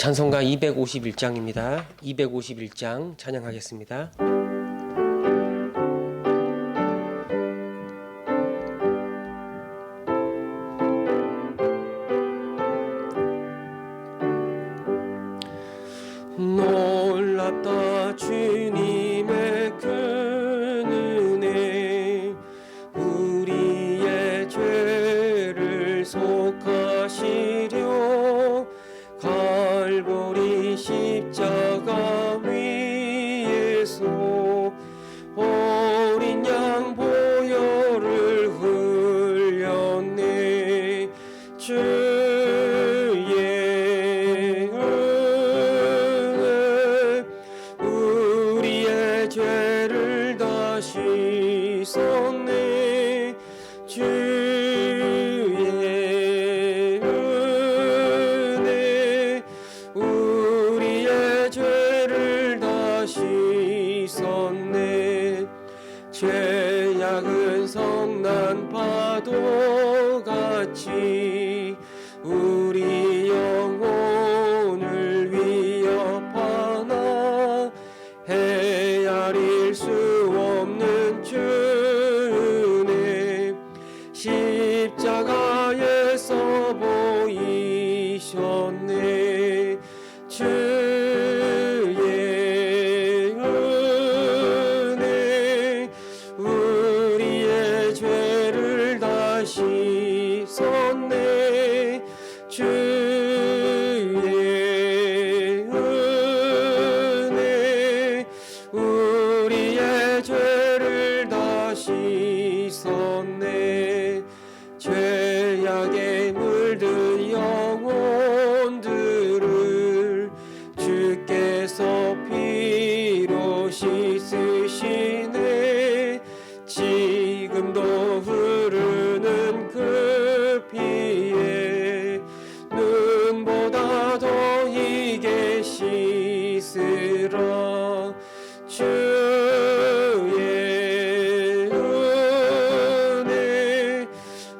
찬송가 251장입니다. 251장 찬양하겠습니다. 놀랍다 주님의 큰 은혜, 우리의 죄를 속하시려 갈보리 십자가 위에서 어린 양 보혈을 흘렸네. 주의 은혜 우리의 죄를 다 씻었네. 주의 은혜 우리의 죄를 다 씻었네. 죄악은 성난 파도같이 우리 영혼을 위협하나 헤아릴 수 없는 주 은혜 십자가에서 보이셨네. 주의 은혜 우리의 죄를 다 씻었네. 주의 은혜 우리의 죄를 다 씻었네. 죄악에 물든 영혼들을 주께서 피로 씻으시네. 지금도 흐르는 그 피에 눈보다 더 이게 씻으라. 주의 은혜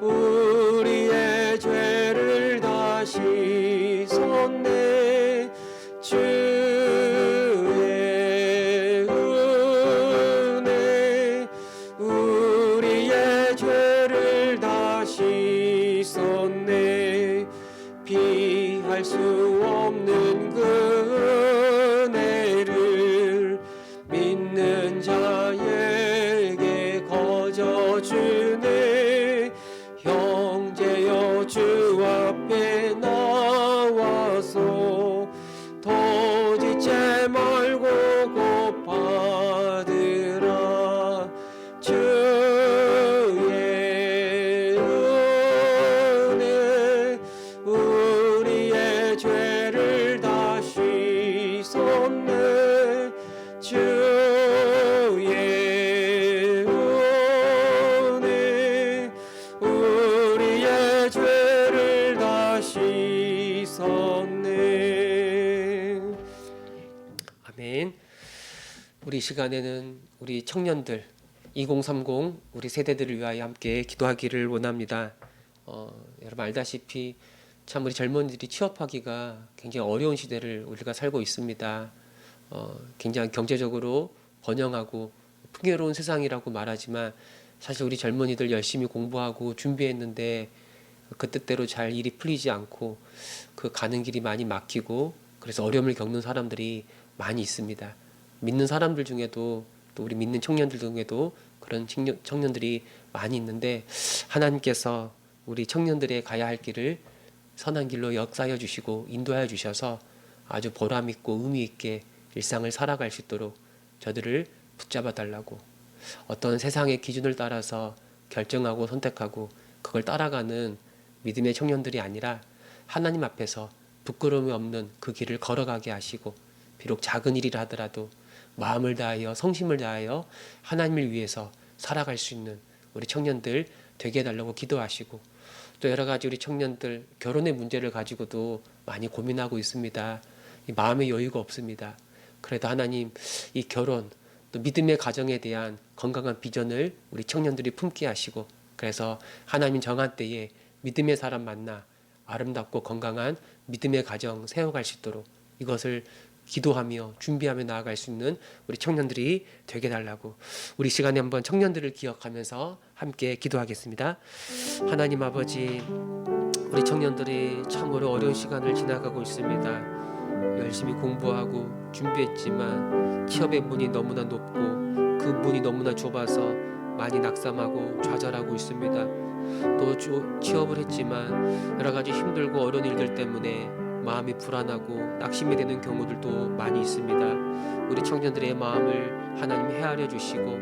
우리의 죄를 다 씻었네. 주의 은혜 우리의 죄를 다 씻었네. 피할 수 없는 그 은혜를 믿는 자에게 거저주네. 형제여 주 앞에 나와서 도지체 말고 곧 받으라. 주의 은혜 우리의 죄를 다 씻었네. 주의 은혜 우리의 죄를 다 씻었네. 아멘. 우리 시간에는 우리 청년들 2030 우리 세대들을 위하여 함께 기도하기를 원합니다. 여러분 알다시피 참 우리 젊은이들이 취업하기가 굉장히 어려운 시대를 우리가 살고 있습니다. 굉장히 경제적으로 번영하고 풍요로운 세상이라고 말하지만 사실 우리 젊은이들 열심히 공부하고 준비했는데 그 뜻대로 잘 일이 풀리지 않고 그 가는 길이 많이 막히고 그래서 어려움을 겪는 사람들이 많이 있습니다. 믿는 사람들 중에도 또 우리 믿는 청년들 중에도 그런 청년들이 많이 있는데 하나님께서 우리 청년들의 가야 할 길을 선한 길로 역사하여 주시고 인도하여 주셔서 아주 보람 있고 의미 있게 일상을 살아갈 수 있도록 저들을 붙잡아 달라고, 어떤 세상의 기준을 따라서 결정하고 선택하고 그걸 따라가는 믿음의 청년들이 아니라 하나님 앞에서 부끄러움이 없는 그 길을 걸어가게 하시고 비록 작은 일이라 하더라도 마음을 다하여 성심을 다하여 하나님을 위해서 살아갈 수 있는 우리 청년들 되게 해달라고 기도하시고, 또 여러 가지 우리 청년들 결혼의 문제를 가지고도 많이 고민하고 있습니다. 마음의 여유가 없습니다. 그래도 하나님 이 결혼 또 믿음의 가정에 대한 건강한 비전을 우리 청년들이 품게 하시고, 그래서 하나님 정한 때에 믿음의 사람 만나 아름답고 건강한 믿음의 가정 세워갈 수 있도록 이것을 기도하며 준비하며 나아갈 수 있는 우리 청년들이 되게 달라고 우리 시간에 한번 청년들을 기억하면서 함께 기도하겠습니다. 하나님 아버지, 우리 청년들이 참으로 어려운 시간을 지나가고 있습니다. 열심히 공부하고 준비했지만 취업의 문이 너무나 높고 그 문이 너무나 좁아서 많이 낙담하고 좌절하고 있습니다. 또 취업을 했지만 여러 가지 힘들고 어려운 일들 때문에 마음이 불안하고 낙심이 되는 경우들도 많이 있습니다. 우리 청년들의 마음을 하나님 헤아려 주시고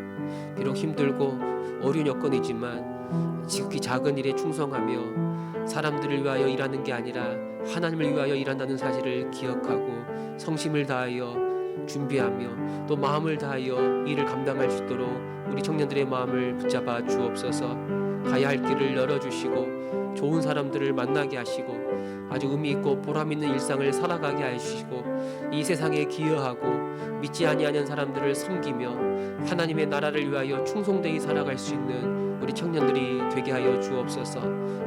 비록 힘들고 어려운 여건이지만 지극히 작은 일에 충성하며 사람들을 위하여 일하는 게 아니라 하나님을 위하여 일한다는 사실을 기억하고 성심을 다하여 준비하며 또 마음을 다하여 일을 감당할 수 있도록 우리 청년들의 마음을 붙잡아 주옵소서. 가야 할 길을 열어주시고 좋은 사람들을 만나게 하시고 아주 의미 있고 보람 있는 일상을 살아가게 하시고 이 세상에 기여하고 믿지 아니하는 사람들을 섬기며 하나님의 나라를 위하여 충성되이 살아갈 수 있는 우리 청년들이 되게 하여 주옵소서.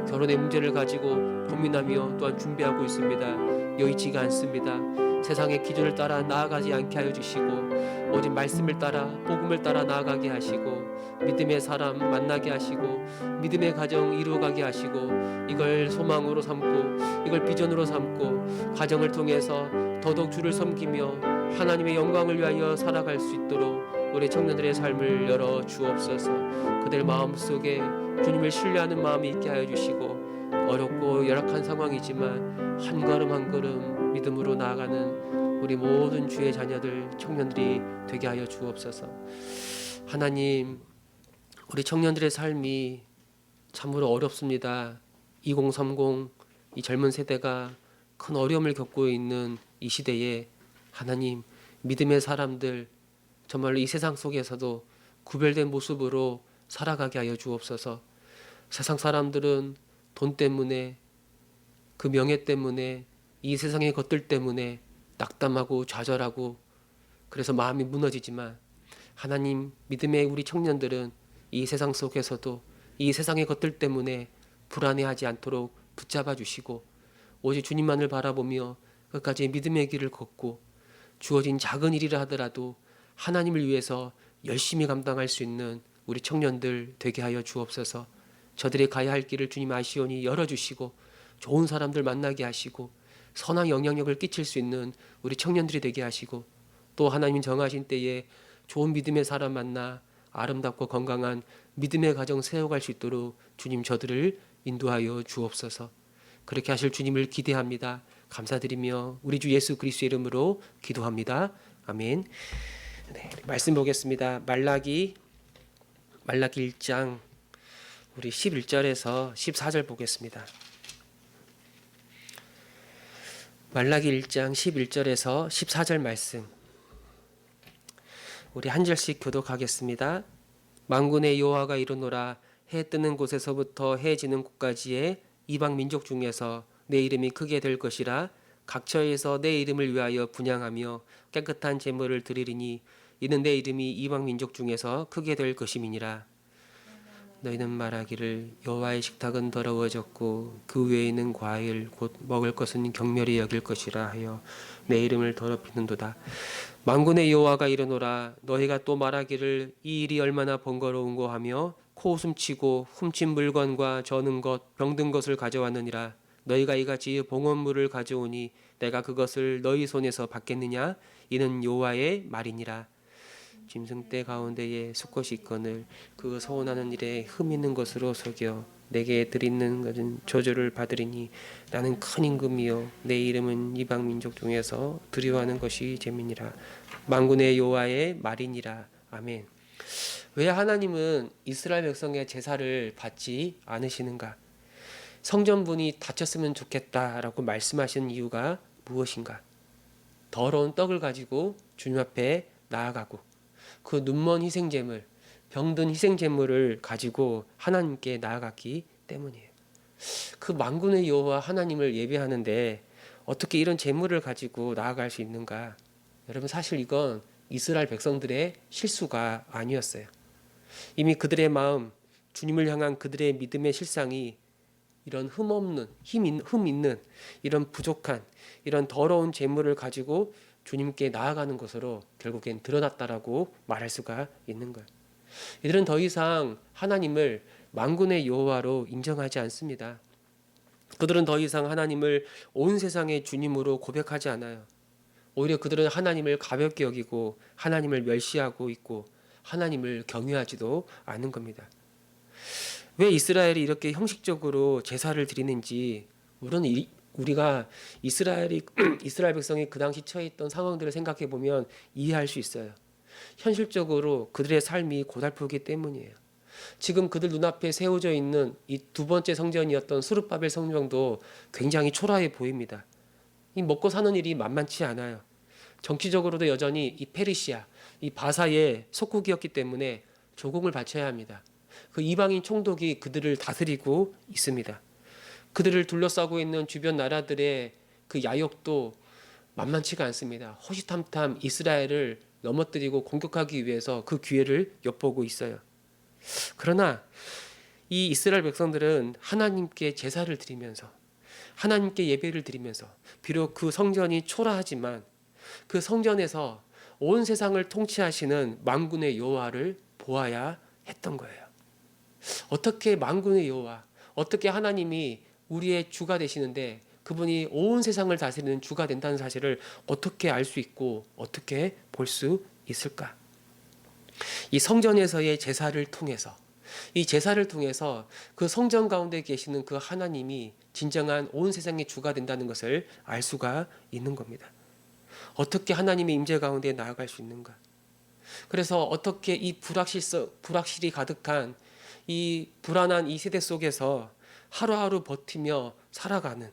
결혼의 문제를 가지고 고민하며 또한 준비하고 있습니다. 여의치가 않습니다. 세상의 기준을 따라 나아가지 않게 하여 주시고 오직 말씀을 따라 복음을 따라 나아가게 하시고 믿음의 사람 만나게 하시고 믿음의 가정 이루어가게 하시고 이걸 소망으로 삼고 이걸 비전으로 삼고 가정을 통해서 더더욱 주를 섬기며 하나님의 영광을 위하여 살아갈 수 있도록 우리 청년들의 삶을 열어 주옵소서. 그들 마음속에 주님을 신뢰하는 마음이 있게 하여 주시고 어렵고 열악한 상황이지만 한 걸음 한 걸음 믿음으로 나아가는 우리 모든 주의 자녀들 청년들이 되게 하여 주옵소서. 하나님, 우리 청년들의 삶이 참으로 어렵습니다. 2030 이 젊은 세대가 큰 어려움을 겪고 있는 이 시대에 하나님, 믿음의 사람들 정말로 이 세상 속에서도 구별된 모습으로 살아가게 하여 주옵소서. 세상 사람들은 돈 때문에 그 명예 때문에 이 세상의 것들 때문에 낙담하고 좌절하고 그래서 마음이 무너지지만 하나님, 믿음의 우리 청년들은 이 세상 속에서도 이 세상의 것들 때문에 불안해하지 않도록 붙잡아 주시고 오직 주님만을 바라보며 끝까지 믿음의 길을 걷고 주어진 작은 일이라 하더라도 하나님을 위해서 열심히 감당할 수 있는 우리 청년들 되게 하여 주옵소서. 저들의 가야 할 길을 주님 아시오니 열어주시고 좋은 사람들 만나게 하시고 선한 영향력을 끼칠 수 있는 우리 청년들이 되게 하시고 또 하나님 정하신 때에 좋은 믿음의 사람 만나 아름답고 건강한 믿음의 가정 세워갈 수 있도록 주님 저들을 인도하여 주옵소서. 그렇게 하실 주님을 기대합니다. 감사드리며 우리 주 예수 그리스도의 이름으로 기도합니다. 아멘. 네, 말씀 보겠습니다. 말라기 1장 우리 11절에서 14절 보겠습니다. 말라기 1장 11절에서 14절 말씀 우리 한 절씩 교독하겠습니다. 만군의 여호와가 이르노라. 해 뜨는 곳에서부터 해 지는 곳까지의 이방 민족 중에서 내 이름이 크게 될 것이라. 각처에서 내 이름을 위하여 분향하며 깨끗한 제물을 드리리니 이는 내 이름이 이방 민족 중에서 크게 될 것임이니라. 너희는 말하기를 여호와의 식탁은 더러워졌고 그 외에는 과일 곧 먹을 것은 경멸히 여길 것이라 하여 내 이름을 더럽히는도다. 만군의 여호와가 이르노라. 너희가 또 말하기를 이 일이 얼마나 번거로운고 하며 코웃음치고 훔친 물건과 저는 것 병든 것을 가져왔느니라. 너희가 이같이 봉헌물을 가져오니 내가 그것을 너희 손에서 받겠느냐. 이는 여호와의 말이니라. 짐승떼 가운데에 수컷이 있거늘 그 서원하는 일에 흠 있는 것으로 속여 내게 드리는 것은 저주를 받으리니 나는 큰 임금이요 내 이름은 이방 민족 중에서 두려워하는 것이 재민이라. 만군의 여호와의 말이니라. 아멘. 왜 하나님은 이스라엘 백성의 제사를 받지 않으시는가? 성전분이 닫혔으면 좋겠다라고 말씀하신 이유가 무엇인가? 더러운 떡을 가지고 주님 앞에 나아가고 그 눈먼 희생제물, 병든 희생제물을 가지고 하나님께 나아갔기 때문이에요. 그 만군의 여호와 하나님을 예배하는데 어떻게 이런 제물을 가지고 나아갈 수 있는가? 여러분, 사실 이건 이스라엘 백성들의 실수가 아니었어요. 이미 그들의 마음, 주님을 향한 그들의 믿음의 실상이 이런 흠 있는 이런 부족한 이런 더러운 재물을 가지고 주님께 나아가는 것으로 결국엔 드러났다라고 말할 수가 있는 거예요. 이들은 더 이상 하나님을 만군의 여호와로 인정하지 않습니다. 그들은 더 이상 하나님을 온 세상의 주님으로 고백하지 않아요. 오히려 그들은 하나님을 가볍게 여기고 하나님을 멸시하고 있고 하나님을 경외하지도 않는 겁니다. 왜 이스라엘이 이렇게 형식적으로 제사를 드리는지 우리가 이스라엘 백성이 그 당시 처해 있던 상황들을 생각해 보면 이해할 수 있어요. 현실적으로 그들의 삶이 고달프기 때문이에요. 지금 그들 눈앞에 세워져 있는 이 두 번째 성전이었던 스룹바벨 성전도 굉장히 초라해 보입니다. 이 먹고 사는 일이 만만치 않아요. 정치적으로도 여전히 이 페르시아, 이 바사의 속국이었기 때문에 조공을 바쳐야 합니다. 그 이방인 총독이 그들을 다스리고 있습니다. 그들을 둘러싸고 있는 주변 나라들의 그 야욕도 만만치가 않습니다. 호시탐탐 이스라엘을 넘어뜨리고 공격하기 위해서 그 기회를 엿보고 있어요. 그러나 이 이스라엘 백성들은 하나님께 제사를 드리면서 하나님께 예배를 드리면서 비록 그 성전이 초라하지만 그 성전에서 온 세상을 통치하시는 만군의 여호와를 보아야 했던 거예요. 어떻게 만군의 여호와, 어떻게 하나님이 우리의 주가 되시는데 그분이 온 세상을 다스리는 주가 된다는 사실을 어떻게 알 수 있고 어떻게 볼 수 있을까? 이 성전에서의 제사를 통해서 이 제사를 통해서 그 성전 가운데 계시는 그 하나님이 진정한 온 세상의 주가 된다는 것을 알 수가 있는 겁니다. 어떻게 하나님의 임재 가운데 나아갈 수 있는가? 그래서 어떻게 이 불확실이 가득한 이 불안한 이 세대 속에서 하루하루 버티며 살아가는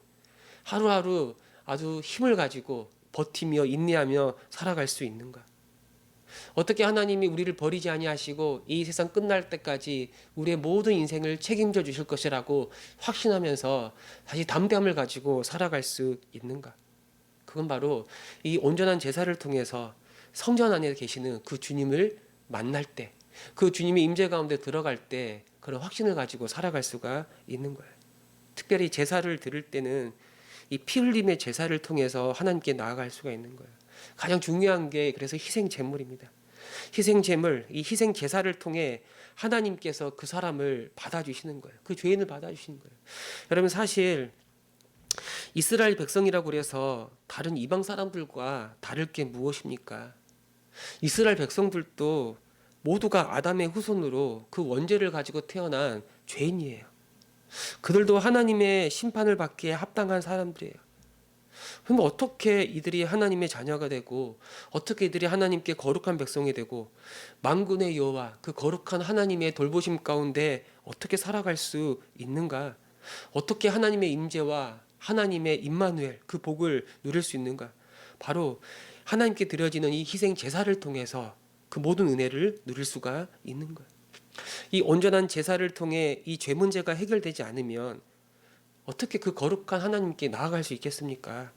하루하루 아주 힘을 가지고 버티며 인내하며 살아갈 수 있는가? 어떻게 하나님이 우리를 버리지 아니하시고 이 세상 끝날 때까지 우리의 모든 인생을 책임져 주실 것이라고 확신하면서 다시 담대함을 가지고 살아갈 수 있는가? 그건 바로 이 온전한 제사를 통해서 성전 안에 계시는 그 주님을 만날 때, 그 주님의 임재 가운데 들어갈 때 그런 확신을 가지고 살아갈 수가 있는 거예요. 특별히 제사를 드릴 때는 이 피 흘림의 제사를 통해서 하나님께 나아갈 수가 있는 거예요. 가장 중요한 게 그래서 희생 제물입니다. 희생 제물, 이 희생 제사를 통해 하나님께서 그 사람을 받아주시는 거예요. 그 죄인을 받아주시는 거예요. 여러분 사실 이스라엘 백성이라고 그래서 다른 이방 사람들과 다를 게 무엇입니까? 이스라엘 백성들도 모두가 아담의 후손으로 그 원죄를 가지고 태어난 죄인이에요. 그들도 하나님의 심판을 받기에 합당한 사람들이에요. 그럼 어떻게 이들이 하나님의 자녀가 되고 어떻게 이들이 하나님께 거룩한 백성이 되고 만군의 여호와 그 거룩한 하나님의 돌보심 가운데 어떻게 살아갈 수 있는가? 어떻게 하나님의 임재와 하나님의 임마누엘 그 복을 누릴 수 있는가? 바로 하나님께 드려지는 이 희생 제사를 통해서 그 모든 은혜를 누릴 수가 있는 거예요. 이 온전한 제사를 통해 이 죄 문제가 해결되지 않으면 어떻게 그 거룩한 하나님께 나아갈 수 있겠습니까?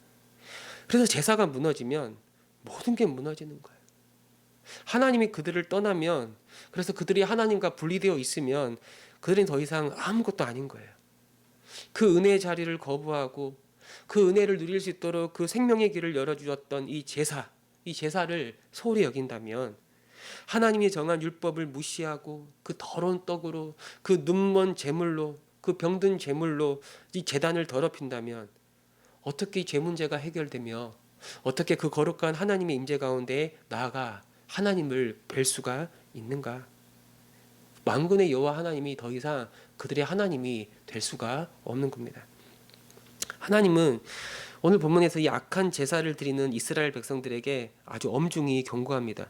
그래서 제사가 무너지면 모든 게 무너지는 거예요. 하나님이 그들을 떠나면 그래서 그들이 하나님과 분리되어 있으면 그들은 더 이상 아무것도 아닌 거예요. 그 은혜의 자리를 거부하고 그 은혜를 누릴 수 있도록 그 생명의 길을 열어주었던 이 제사를 소홀히 여긴다면 하나님이 정한 율법을 무시하고 그 더러운 떡으로 그 눈먼 제물로 그 병든 제물로 이 제단을 더럽힌다면 어떻게 이 죄 문제가 해결되며 어떻게 그 거룩한 하나님의 임재 가운데 나아가 하나님을 뵐 수가 있는가? 만군의 여호와 하나님이 더 이상 그들의 하나님이 될 수가 없는 겁니다. 하나님은 오늘 본문에서 이 악한 제사를 드리는 이스라엘 백성들에게 아주 엄중히 경고합니다.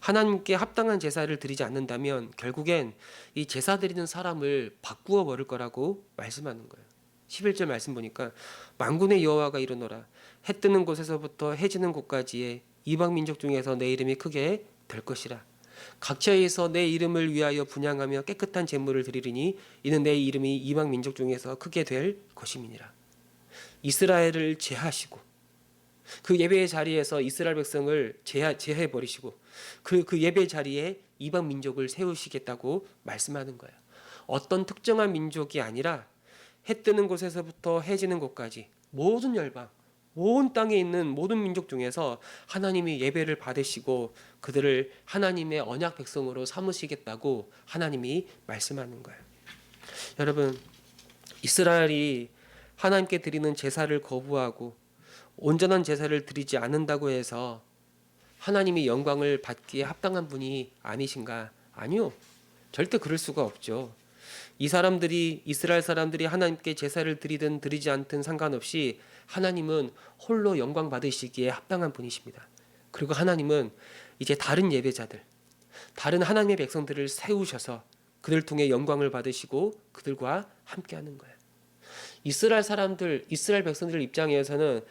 하나님께 합당한 제사를 드리지 않는다면 결국엔 이 제사 드리는 사람을 바꾸어 버릴 거라고 말씀하는 거예요. 11절 말씀 보니까 만군의 여호와가 이르노라 해 뜨는 곳에서부터 해 지는 곳까지의 이방 민족 중에서 내 이름이 크게 될 것이라. 각처에서 내 이름을 위하여 분향하며 깨끗한 제물을 드리리니 이는 내 이름이 이방 민족 중에서 크게 될 것임이니라. 이스라엘을 제하시고 그 예배의 자리에서 이스라엘 백성을 제해 버리시고 그 예배 자리에 이방 민족을 세우시겠다고 말씀하는 거예요. 어떤 특정한 민족이 아니라 해 뜨는 곳에서부터 해 지는 곳까지 모든 열방, 온 땅에 있는 모든 민족 중에서 하나님이 예배를 받으시고 그들을 하나님의 언약 백성으로 삼으시겠다고 하나님이 말씀하는 거예요. 여러분, 이스라엘이 하나님께 드리는 제사를 거부하고 온전한 제사를 드리지 않는다고 해서 하나님이 영광을 받기에 합당한 분이 아니신가? 아니요. 절대 그럴 수가 없죠. 이스라엘 사람들이 하나님께 제사를 드리든 드리지 않든 상관없이 하나님은 홀로 영광 받으시기에 합당한 분이십니다. 그리고 하나님은 이제 다른 예배자들, 다른 하나님의 백성들을 세우셔서 그들 통해 영광을 받으시고 그들과 함께하는 거예요. 이스라엘 백성들 입장에서는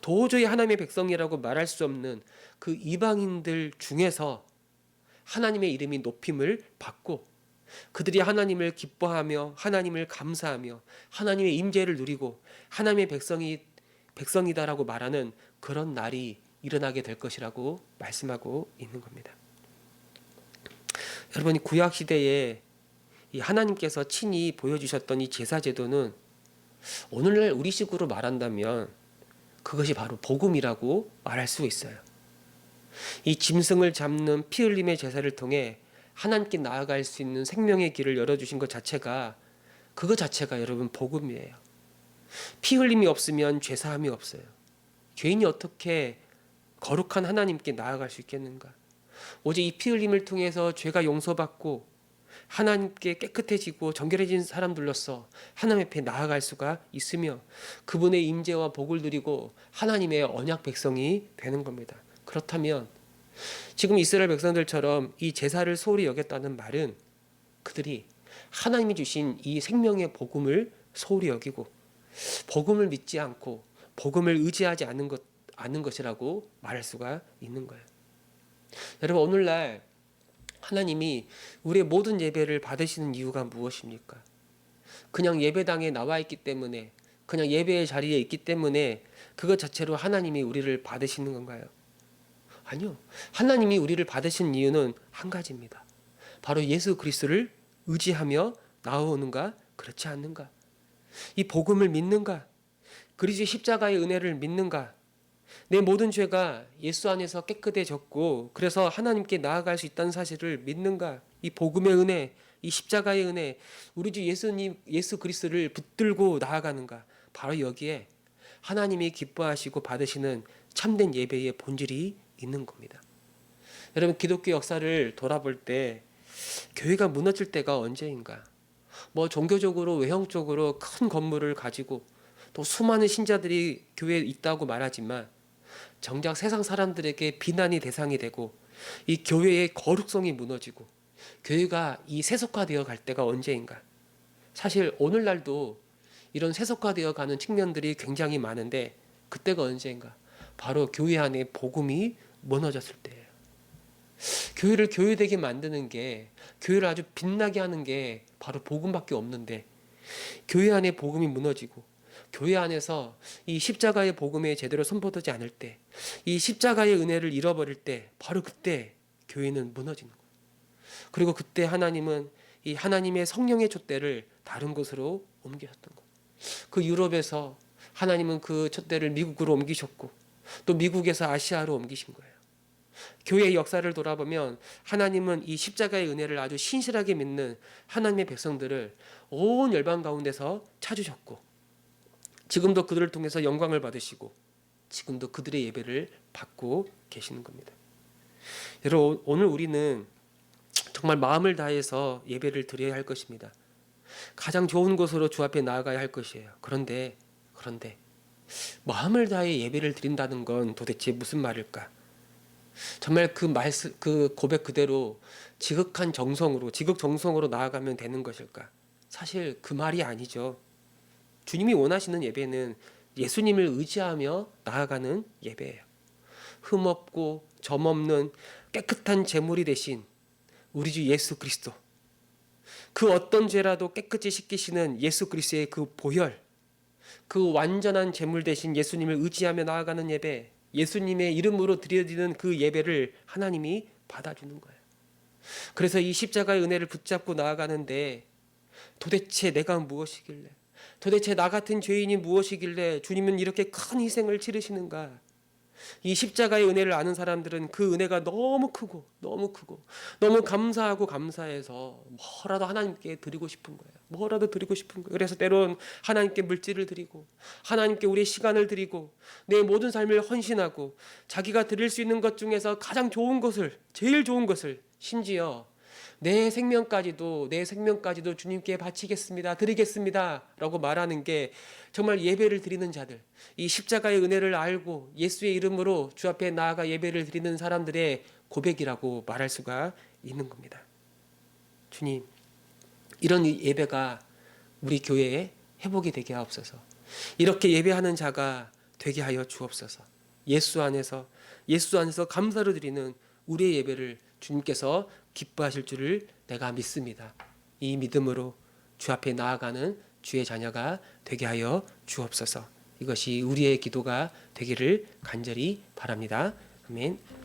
도저히 하나님의 백성이라고 말할 수 없는 그 이방인들 중에서 하나님의 이름이 높임을 받고 그들이 하나님을 기뻐하며 하나님을 감사하며 하나님의 임재를 누리고 하나님의 백성이다라고 말하는 그런 날이 일어나게 될 것이라고 말씀하고 있는 겁니다. 여러분이 구약 시대에 이 하나님께서 친히 보여주셨던 이 제사 제도는 오늘날 우리식으로 말한다면 그것이 바로 복음이라고 말할 수 있어요. 이 짐승을 잡는 피 흘림의 제사를 통해 하나님께 나아갈 수 있는 생명의 길을 열어주신 것 자체가 그것 자체가 여러분 복음이에요. 피 흘림이 없으면 죄사함이 없어요. 죄인이 어떻게 거룩한 하나님께 나아갈 수 있겠는가? 오직 이 피 흘림을 통해서 죄가 용서받고 하나님께 깨끗해지고 정결해진 사람들로서 하나님 앞에 나아갈 수가 있으며 그분의 임재와 복을 누리고 하나님의 언약 백성이 되는 겁니다. 그렇다면 지금 이스라엘 백성들처럼 이 제사를 소홀히 여겼다는 말은 그들이 하나님이 주신 이 생명의 복음을 소홀히 여기고 복음을 믿지 않고 복음을 의지하지 않는 것이라고 말할 수가 있는 거예요. 여러분, 오늘날 하나님이 우리의 모든 예배를 받으시는 이유가 무엇입니까? 그냥 예배당에 나와 있기 때문에, 그냥 예배의 자리에 있기 때문에 그것 자체로 하나님이 우리를 받으시는 건가요? 아니요. 하나님이 우리를 받으신 이유는 한 가지입니다. 바로 예수 그리스도를 의지하며 나아오는가, 그렇지 않는가? 이 복음을 믿는가? 그리스도의 십자가의 은혜를 믿는가? 내 모든 죄가 예수 안에서 깨끗해졌고 그래서 하나님께 나아갈 수 있다는 사실을 믿는가? 이 복음의 은혜, 이 십자가의 은혜, 우리 주 예수 그리스도를 붙들고 나아가는가? 바로 여기에 하나님이 기뻐하시고 받으시는 참된 예배의 본질이 있는 겁니다. 여러분, 기독교 역사를 돌아볼 때 교회가 무너질 때가 언제인가? 종교적으로 외형적으로 큰 건물을 가지고 또 수많은 신자들이 교회에 있다고 말하지만 정작 세상 사람들에게 비난이 대상이 되고 이 교회의 거룩성이 무너지고 교회가 이 세속화되어 갈 때가 언제인가? 사실 오늘날도 이런 세속화되어 가는 측면들이 굉장히 많은데 그때가 언제인가? 바로 교회 안에 복음이 무너졌을 때예요. 교회를 교회되게 만드는 게, 교회를 아주 빛나게 하는 게 바로 복음밖에 없는데 교회 안에 복음이 무너지고 교회 안에서 이 십자가의 복음에 제대로 선포되지 않을 때, 이 십자가의 은혜를 잃어버릴 때 바로 그때 교회는 무너지는 거예요. 그리고 그때 하나님은 이 하나님의 성령의 촛대를 다른 곳으로 옮기셨던 거예요. 그 유럽에서 하나님은 그 촛대를 미국으로 옮기셨고 또 미국에서 아시아로 옮기신 거예요. 교회의 역사를 돌아보면 하나님은 이 십자가의 은혜를 아주 신실하게 믿는 하나님의 백성들을 온 열방 가운데서 찾으셨고 지금도 그들을 통해서 영광을 받으시고 지금도 그들의 예배를 받고 계시는 겁니다. 여러분, 오늘 우리는 정말 마음을 다해서 예배를 드려야 할 것입니다. 가장 좋은 곳으로 주 앞에 나아가야 할 것이에요. 그런데 마음을 다해 예배를 드린다는 건 도대체 무슨 말일까? 정말 그 고백 그대로 지극 정성으로 나아가면 되는 것일까? 사실 그 말이 아니죠. 주님이 원하시는 예배는 예수님을 의지하며 나아가는 예배예요. 흠없고 점없는 깨끗한 제물이 되신 우리 주 예수 그리스도, 그 어떤 죄라도 깨끗이 씻기시는 예수 그리스도의 그 보혈, 그 완전한 제물 되신 예수님을 의지하며 나아가는 예배, 예수님의 이름으로 드려지는 그 예배를 하나님이 받아주는 거예요. 그래서 이 십자가의 은혜를 붙잡고 나아가는데 도대체 내가 무엇이길래, 도대체 나 같은 죄인이 무엇이길래 주님은 이렇게 큰 희생을 치르시는가? 이 십자가의 은혜를 아는 사람들은 그 은혜가 너무 크고 너무 크고 너무 감사하고 감사해서 뭐라도 하나님께 드리고 싶은 거예요. 뭐라도 드리고 싶은 거예요. 그래서 때론 하나님께 물질을 드리고 하나님께 우리의 시간을 드리고 내 모든 삶을 헌신하고 자기가 드릴 수 있는 것 중에서 가장 좋은 것을, 제일 좋은 것을, 심지어 내 생명까지도 주님께 바치겠습니다, 드리겠습니다 라고 말하는 게 정말 예배를 드리는 자들, 이 십자가의 은혜를 알고 예수의 이름으로 주 앞에 나아가 예배를 드리는 사람들의 고백이라고 말할 수가 있는 겁니다. 주님, 이런 예배가 우리 교회에 회복이 되게 하옵소서. 이렇게 예배하는 자가 되게 하여 주옵소서. 예수 안에서 감사를 드리는 우리의 예배를 주님께서 기뻐하실 줄을 내가 믿습니다. 이 믿음으로 주 앞에 나아가는 주의 자녀가 되게 하여 주옵소서. 이것이 우리의 기도가 되기를 간절히 바랍니다. 아멘.